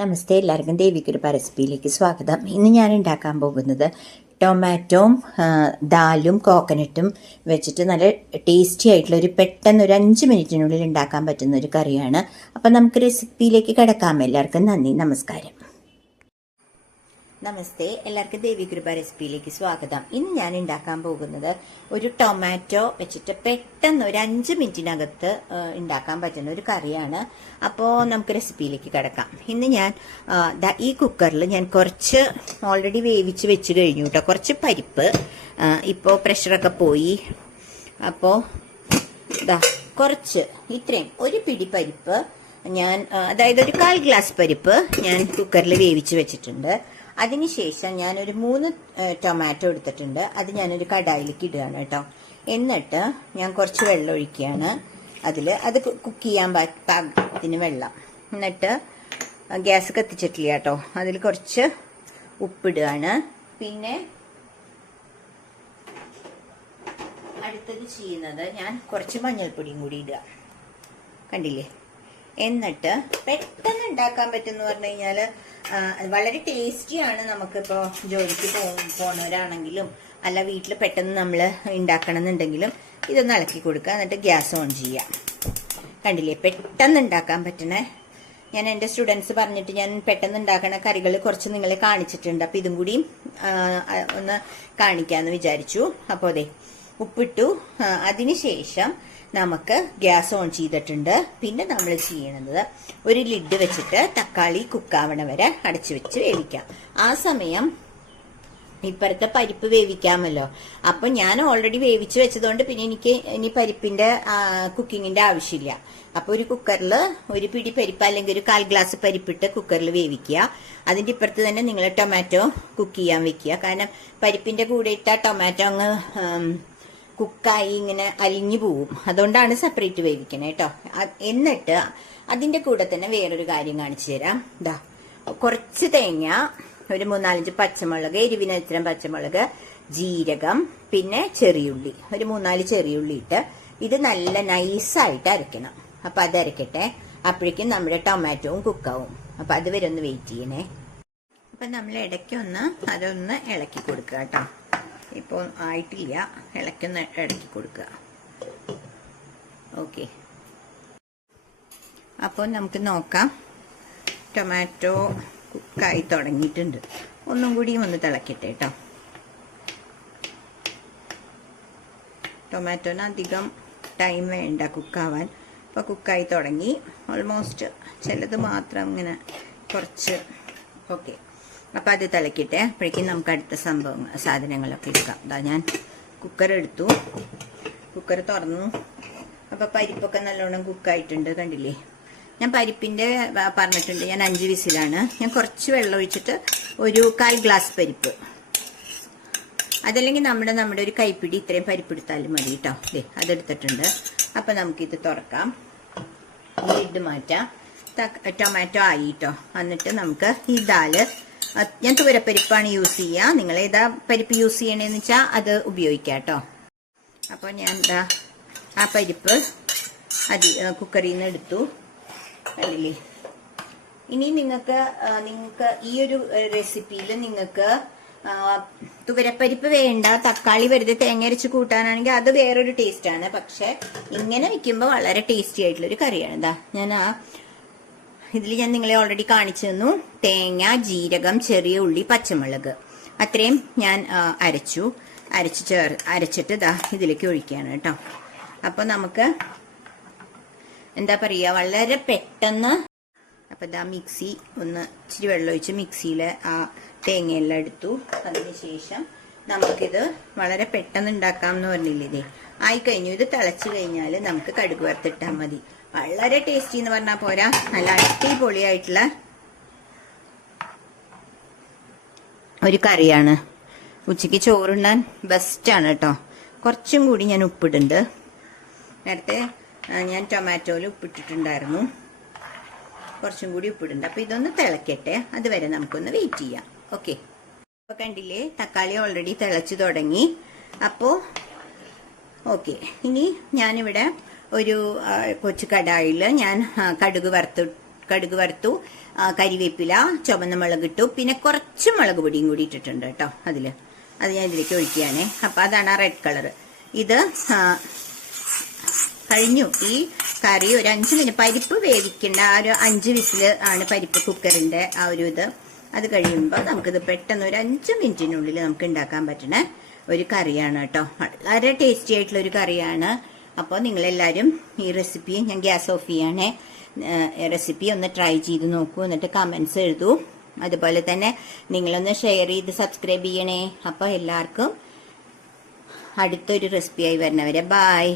നമസ്തേ, എല്ലാവർക്കും ദേവിക്കൊരു റെസിപ്പിയിലേക്ക് സ്വാഗതം. ഇന്ന് ഞാൻ ഉണ്ടാക്കാൻ പോകുന്നത് ടൊമാറ്റോയും ദാലും കോക്കനട്ടും വെച്ചിട്ട് നല്ല ടേസ്റ്റി ആയിട്ടുള്ള പെട്ടെന്ന് ഒരു 5 മിനിറ്റിനുള്ളിൽ ഉണ്ടാക്കാൻ പറ്റുന്ന ഒരു കറിയാണ്. അപ്പം നമുക്ക് റെസിപ്പിയിലേക്ക് കിടക്കാം. എല്ലാവർക്കും നന്ദി, നമസ്കാരം. നമസ്തേ, എല്ലാവർക്കും ദേവികൃപ റെസിപ്പിയിലേക്ക് സ്വാഗതം. ഇന്ന് ഞാൻ ഉണ്ടാക്കാൻ പോകുന്നത് ഒരു ടൊമാറ്റോ വെച്ചിട്ട് പെട്ടെന്ന് ഒരു 5 മിനിറ്റിനകത്ത് ഉണ്ടാക്കാൻ പറ്റുന്ന ഒരു കറിയാണ്. അപ്പോൾ നമുക്ക് റെസിപ്പിയിലേക്ക് കിടക്കാം. ഇന്ന് ഞാൻ ഈ കുക്കറിൽ ഞാൻ കുറച്ച് ഓൾറെഡി വേവിച്ച് വെച്ച് കഴിഞ്ഞു കേട്ടോ. കുറച്ച് പരിപ്പ് ഇപ്പോൾ പ്രഷറൊക്കെ പോയി. അപ്പോൾ കുറച്ച് ഇത്രയും ഒരു പിടി പരിപ്പ് ഞാൻ, അതായത് ഒരു 1/4 ഗ്ലാസ് പരിപ്പ് ഞാൻ കുക്കറിൽ വേവിച്ച് വെച്ചിട്ടുണ്ട്. അതിനുശേഷം ഞാനൊരു 3 ടൊമാറ്റോ എടുത്തിട്ടുണ്ട്. അത് ഞാനൊരു കടായിലേക്ക് ഇടുകയാണ് കേട്ടോ. എന്നിട്ട് ഞാൻ കുറച്ച് വെള്ളം ഒഴിക്കുകയാണ്. അത് കുക്ക് ചെയ്യാൻ പാകത്തിന് വെള്ളം. എന്നിട്ട് ഗ്യാസ് കത്തിച്ചിട്ടില്ല കേട്ടോ. അതിൽ കുറച്ച് ഉപ്പിടുകയാണ്. പിന്നെ അടുത്തത് ചെയ്യുന്നത് ഞാൻ കുറച്ച് മഞ്ഞൾപ്പൊടിയും കൂടി ഇടുക. കണ്ടില്ലേ? എന്നിട്ട് പെട്ടെന്ന് ഉണ്ടാക്കാൻ പറ്റുന്ന പറഞ്ഞു കഴിഞ്ഞാൽ വളരെ ടേസ്റ്റിയാണ്. നമുക്കിപ്പോൾ ജോലിക്ക് പോകുന്നവരാണെങ്കിലും അല്ല വീട്ടിൽ പെട്ടെന്ന് നമ്മൾ ഉണ്ടാക്കണം എന്നുണ്ടെങ്കിലും ഇതൊന്ന് ഇളക്കി കൊടുക്കുക. എന്നിട്ട് ഗ്യാസ് ഓൺ ചെയ്യാം. കണ്ടില്ലേ? പെട്ടെന്ന് ഉണ്ടാക്കാൻ പറ്റണേ. ഞാൻ എൻ്റെ സ്റ്റുഡൻസ് പറഞ്ഞിട്ട് ഞാൻ പെട്ടെന്ന് ഉണ്ടാക്കണ കറികൾ കുറച്ച് നിങ്ങളെ കാണിച്ചിട്ടുണ്ട്. അപ്പോൾ ഇതും കൂടി ഒന്ന് കാണിക്കാമെന്ന് വിചാരിച്ചു. അപ്പോൾ അതെ ഉപ്പിട്ടു. അതിനുശേഷം നമുക്ക് ഗ്യാസ് ഓൺ ചെയ്തിട്ടുണ്ട്. പിന്നെ നമ്മൾ ചെയ്യണത് ഒരു ലിഡ് വെച്ചിട്ട് തക്കാളി കുക്കാവണ വരെ അടച്ചു വെച്ച് വേവിക്കാം. ആ സമയം ഇപ്പുറത്തെ പരിപ്പ് വേവിക്കാമല്ലോ. അപ്പൊ ഞാൻ ഓൾറെഡി വേവിച്ച് വെച്ചതുകൊണ്ട് പിന്നെ എനിക്ക് ഇനി പരിപ്പിന്റെ കുക്കിങ്ങിന്റെ ആവശ്യമില്ല. അപ്പൊ ഒരു കുക്കറിൽ ഒരു പിടി പരിപ്പ് അല്ലെങ്കിൽ ഒരു 1/4 ഗ്ലാസ് പരിപ്പിട്ട് കുക്കറിൽ വേവിക്കുക. അതിന്റെ ഇപ്പുറത്ത് തന്നെ നിങ്ങൾ ടൊമാറ്റോ കുക്ക് ചെയ്യാൻ വെക്കുക. കാരണം പരിപ്പിന്റെ കൂടെ ഇട്ട ടൊമാറ്റോ അങ്ങ് കുക്കായി ഇങ്ങനെ അലിഞ്ഞു പോവും. അതുകൊണ്ടാണ് സെപ്പറേറ്റ് വേവിക്കണേ കേട്ടോ. എന്നിട്ട് അതിന്റെ കൂടെ തന്നെ വേറൊരു കാര്യം കാണിച്ചു തരാം. കുറച്ച് തേങ്ങ, ഒരു 3-4 പച്ചമുളക്, എരിവിന് ഇത്തരം പച്ചമുളക്, ജീരകം, പിന്നെ ചെറിയുള്ളി, ഒരു 3-4 ചെറിയുള്ളി ഇട്ട് ഇത് നല്ല നൈസായിട്ട് അരയ്ക്കണം. അപ്പൊ അത് അരക്കട്ടെ. അപ്പോഴേക്കും നമ്മുടെ ടൊമാറ്റോവും കുക്കാവും. അപ്പൊ അത് വരെ ഒന്ന് വെയിറ്റ് ചെയ്യണേ. അപ്പൊ നമ്മൾ ഇടയ്ക്കൊന്ന് അതൊന്ന് ഇളക്കി കൊടുക്കുക കേട്ടോ. ഇപ്പോൾ ആയിട്ടില്ല, ഇളക്കൊന്ന് ഇളക്കി കൊടുക്കുക. ഓക്കെ, അപ്പോൾ നമുക്ക് നോക്കാം. ടൊമാറ്റോ കുക്കായി തുടങ്ങിയിട്ടുണ്ട്. ഒന്നും കൂടിയും ഒന്ന് തിളക്കട്ടെ കേട്ടോ. ടൊമാറ്റോന് അധികം ടൈം വേണ്ട കുക്കാവാൻ. ഇപ്പോൾ കുക്കായി തുടങ്ങി. ഓൾമോസ്റ്റ് ചിലത് മാത്രം ഇങ്ങനെ കുറച്ച്. ഓക്കെ, അപ്പം അത് തിളക്കിട്ടെ. അപ്പോഴേക്കും നമുക്ക് അടുത്ത സാധനങ്ങളൊക്കെ എടുക്കാം. ഞാൻ കുക്കർ എടുത്തു, കുക്കർ തുറന്നു. അപ്പം പരിപ്പൊക്കെ നല്ലോണം കുക്കായിട്ടുണ്ട്. കണ്ടില്ലേ? ഞാൻ പരിപ്പിൻ്റെ പറഞ്ഞിട്ടുണ്ട്, ഞാൻ 5 വിസിലാണ്. ഞാൻ കുറച്ച് വെള്ളം ഒഴിച്ചിട്ട് ഒരു 1/4 ഗ്ലാസ് പരിപ്പ്, അതല്ലെങ്കിൽ നമ്മുടെ ഒരു കൈപ്പിടി ഇത്രയും പരിപ്പ് എടുത്താലും മതി കേട്ടോ. അതെടുത്തിട്ടുണ്ട്. അപ്പം നമുക്കിത് തുറക്കാം. ലിഡ് മാറ്റാം. ടൊമാറ്റോ ആയി കേട്ടോ. എന്നിട്ട് നമുക്ക് ഈ ദാല്, ഞാൻ തുവരപ്പരിപ്പാണ് യൂസ് ചെയ്യുക. നിങ്ങൾ ഏതാ പരിപ്പ് യൂസ് ചെയ്യണേന്ന് വെച്ചാൽ അത് ഉപയോഗിക്കാം കേട്ടോ. അപ്പോൾ ഞാൻ ആ പരിപ്പ് കുക്കറിൽ നിന്ന് എടുത്തു. അല്ലേ? ഇനി നിങ്ങൾക്ക് ഈ ഒരു റെസിപ്പിയിൽ നിങ്ങൾക്ക് തുവരപ്പരിപ്പ് വേണ്ട, തക്കാളി വെറുതെ തേങ്ങ അരച്ച് കൂട്ടാനാണെങ്കിൽ അത് വേറൊരു ടേസ്റ്റാണ്. പക്ഷെ ഇങ്ങനെ വെക്കുമ്പോൾ വളരെ ടേസ്റ്റി ആയിട്ടുള്ളൊരു കറിയാണ്. ഞാൻ ഇതിൽ ഞാൻ നിങ്ങളെ ഓൾറെഡി കാണിച്ചു തന്നു. തേങ്ങ, ജീരകം, ചെറിയ ഉള്ളി, പച്ചമുളക് അത്രയും ഞാൻ അരച്ചിട്ട് ഇതിലേക്ക് ഒഴിക്കുകയാണ് കേട്ടോ. അപ്പോൾ നമുക്ക് എന്താ പറയുക, വളരെ പെട്ടെന്ന്. അപ്പം മിക്സി ഒന്ന് ഇച്ചിരി വെള്ളം ഒഴിച്ച് മിക്സിയിൽ ആ തേങ്ങയെല്ലാം എടുത്തു. അതിനുശേഷം നമുക്കിത് വളരെ പെട്ടെന്ന് ഉണ്ടാക്കാം എന്ന് പറഞ്ഞില്ലേ? ആയിക്കഴിഞ്ഞു. ഇത് തിളച്ച് കഴിഞ്ഞാൽ നമുക്ക് കടുക് വറുത്തിട്ടാൽ മതി. വളരെ ടേസ്റ്റി എന്ന് പറഞ്ഞാൽ പോരാ, നല്ല അടിപൊളിയായിട്ടുള്ള ഒരു കറിയാണ്. ഉച്ചയ്ക്ക് ചോറുണ്ണാൻ ബെസ്റ്റാണ് കേട്ടോ. കുറച്ചും കൂടി ഞാൻ ഉപ്പിടുന്നുണ്ട്. നേരത്തെ ഞാൻ ടൊമാറ്റോയിൽ ഉപ്പിട്ടിട്ടുണ്ടായിരുന്നു. കുറച്ചും കൂടി ഉപ്പിടുന്നുണ്ട്. അപ്പോൾ ഇതൊന്ന് തിളക്കട്ടെ. അതുവരെ നമുക്കൊന്ന് വെയിറ്റ് ചെയ്യാം. ഓക്കെ, അപ്പോൾ കണ്ടില്ലേ, തക്കാളി ഓൾറെഡി തിളച്ചു തുടങ്ങി. അപ്പോൾ ഓക്കെ, ഇനി ഞാനിവിടെ ഒരു കൊച്ചു കടായിൽ ഞാൻ കടുക് കടുക് വറുത്തു, കരിവേപ്പില, ചുവന്ന മുളക് ഇട്ടു, പിന്നെ കുറച്ച് മുളക് പൊടിയും കൂടി ഇട്ടിട്ടുണ്ട് കേട്ടോ അതിൽ. അത് ഞാൻ ഇതിലേക്ക് ഒഴിക്കുകയാണേ. അപ്പം അതാണ് ആ റെഡ് കളർ. ഇത് കഴിഞ്ഞു. ഈ കറി ഒരു 5 മിനിറ്റ്, പരിപ്പ് വേവിക്കേണ്ട ആ ഒരു 5 വിസിൽ ആണ് പരിപ്പ് കുക്കറിന്റെ ആ ഒരു ഇത്. അത് കഴിയുമ്പോൾ നമുക്കിത് പെട്ടെന്ന് ഒരു 5 മിനിറ്റിനുള്ളിൽ നമുക്ക് ഉണ്ടാക്കാൻ പറ്റണ ഒരു കറിയാണ് കേട്ടോ. വളരെ ടേസ്റ്റി ആയിട്ടുള്ള ഒരു കറിയാണ്. അപ്പോൾ നിങ്ങളെല്ലാവരും ഈ റെസിപ്പി, ഞാൻ ഗ്യാസ് ഓഫ് ചെയ്യണേ, റെസിപ്പി ഒന്ന് ട്രൈ ചെയ്ത് നോക്കൂ, എന്നിട്ട് കമൻസ് എഴുതൂ. അതുപോലെ തന്നെ നിങ്ങളൊന്ന് ഷെയർ ചെയ്ത് സബ്സ്ക്രൈബ് ചെയ്യണേ. അപ്പോൾ എല്ലാവർക്കും അടുത്തൊരു റെസിപ്പിയായി വരുന്നവരെ ബായ്.